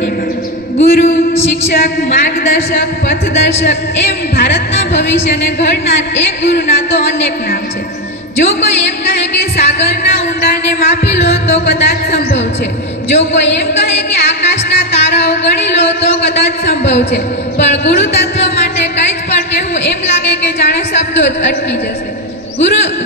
પૂર્ણિમા। ગુરુ, શિક્ષક, માર્ગદર્શક, પથદર્શક એમ ભારતના ભવિષ્યને ઘડનાર એક ગુરુના તો અનેક નામ છે। જો કોઈ એમ કહે કે સાગરના ઊંડાણને માપી લો તો કદાચ સંભવ છે, જો કોઈ એમ કહે કે આકાશના તારાઓ ગણી લો તો કદાચ સંભવ છે, પણ ગુરુ તત્વ માટે કંઈ જ પણ કહેવું એમ લાગે કે જાણે શબ્દો જ અટકી જશે।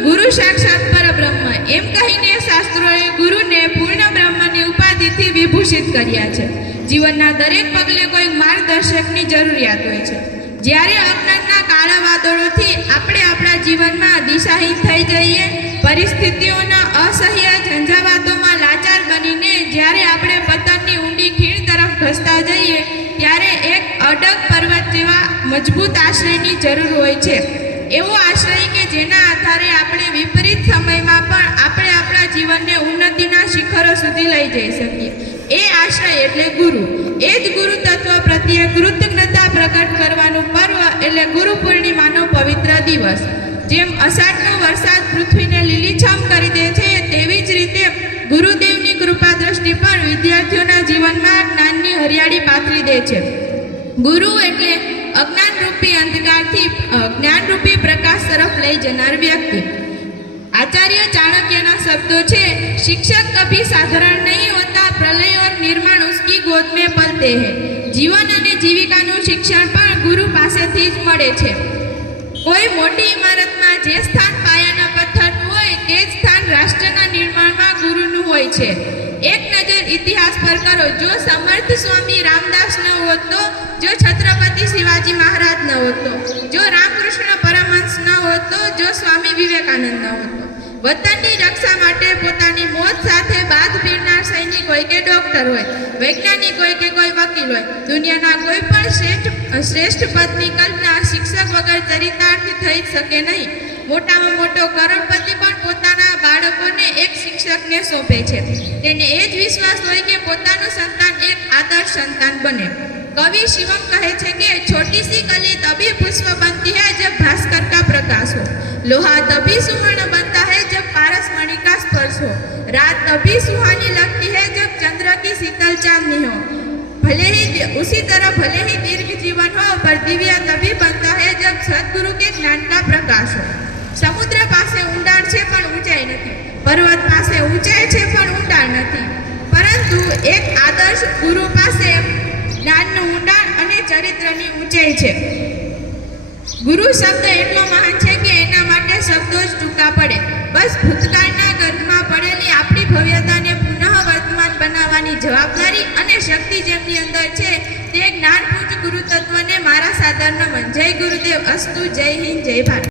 ગુરુ સાક્ષાત પરબ્રહ્મ એમ કહીને શાસ્ત્રોએ ગુરુને પૂર્ણ બ્રહ્મની ઉપાધિથી વિભૂષિત કર્યા છે। જીવનના દરેક પગલે કોઈ માર્ગદર્શકની જરૂરિયાત હોય છે। જ્યારે અજ્ઞાનના કાળા વાદળોથી આપણે આપણા જીવનમાં દિશાહીન થઈ જઈએ, પરિસ્થિતિઓના અસહ્ય ઝંઝાવાતોમાં લાચાર બનીને જ્યારે આપણે પતનની ઊંડી ખીણ તરફ ખસતા જઈએ, ત્યારે એક અડગ પર્વત જેવા મજબૂત આશ્રયની જરૂર હોય છે। એવો આશ્રય કે જેના આધારે આપણે વિપરીત સમયમાં પણ આપણે આપણા જીવનને ઉન્નતિના શિખરો સુધી લઈ જઈ શકીએ। એ આશ્રય એટલે ગુરુ। એ જ ગુરુ તત્વ પ્રત્યે કૃતજ્ઞતા પ્રગટ કરવાનું પર્વ એટલે ગુરુ પૂર્ણિમાનો પવિત્ર દિવસ। જેમ અષાઢનો વરસાદ પૃથ્વીને લીલીછમ કરી દે છે, તેવી જ રીતે ગુરુદેવની કૃપા દ્રષ્ટિ પણ વિદ્યાર્થીઓના જીવનમાં જ્ઞાનની હરિયાળી પાથરી દે છે। ગુરુ એટલે અજ્ઞાનરૂપી અંધકારથી જ્ઞાનરૂપી પ્રકાશ તરફ લઈ જનાર વ્યક્તિ। आचार्य चाणक्यના શબ્દો છે, शिक्षक कभी साधारण नहीं होता, प्रलय और निर्माण उसकी गोद में पलते हैं। जीवन અને જીવિકાનું શિક્ષણ પણ ગુરુ પાસેથી જ મળે છે। કોઈ મોટી ઇમારતમાં જે સ્થાન પાયાના પથ્થરનું હોય તે જ સ્થાન રાષ્ટ્રના નિર્માણમાં ગુરુનું હોય છે। એક નજર ઇતિહાસ પર કરો, જો સમર્થ સ્વામી રામદાસ ન હોત તો, જો છત્રપતિ શિવાજી મહારાજ ન હોત તો, જો રામકૃષ્ણ પરમહંસ ન હોત તો, જો સ્વામી વિવેકાનંદ ન હોત તો, વતનની રક્ષા માટે પોતાની મોત સાથે બાદ ભીડનાર સૈનિક હોય કે ડોક્ટર હોય, વૈજ્ઞાનિક હોય કે કોઈ વકીલ હોય, દુનિયાના કોઈ પણ શ્રેષ્ઠ પદની કલ્પના શિક્ષક વગર ચરિતાર્થ થઈ શકે નહીં। મોટામાં મોટો કરોડપતિ પણ પોતાના બાળકોને એક શિક્ષકને સોંપે છે। તેને એ જ વિશ્વાસ હોય કે પોતાનું સંતાન એક આદર્શ સંતાન બને। कवि शिवम कहे छे कि छोटी सी कली तभी पुष्प बनती है जब भास्कर का प्रकाश हो, लोहा तभी सुवर्ण बनता है जब पारस मणि का स्पर्श हो, रात तभी सुहानी लगती है जब चंद्र की शीतल चांदनी हो, भले ही उसी तरह भले ही दीर्घ जीवन हो, पर दिव्य तभी बनता है जब सद्गुरु के ज्ञान का प्रकाश हो। समुद्र पासे ऊंडाण छे पण ऊंचाई नथी, पर्वत पासे ऊंचाई छे पण ऊंडाण नथी, परंतु एक आदर्श गुरु पासे જ્ઞાનનું ઊંડાણ અને ચરિત્રની ઊંચાઈ છે। ગુરુ શબ્દ એટલો મહાન છે કે એના માટે શબ્દો જ ટૂંકા પડે। બસ ભૂતકાળના ગર્ભમાં પડેલી આપણી ભવ્યતાને પુનઃ વર્તમાન બનાવવાની જવાબદારી અને શક્તિ જેમની અંદર છે, તે જ્ઞાનપૂજ ગુરુ તત્વને મારા સાદર નમન। જય ગુરુદેવ અસ્તુ, જય હિન્દ, જય ભારત।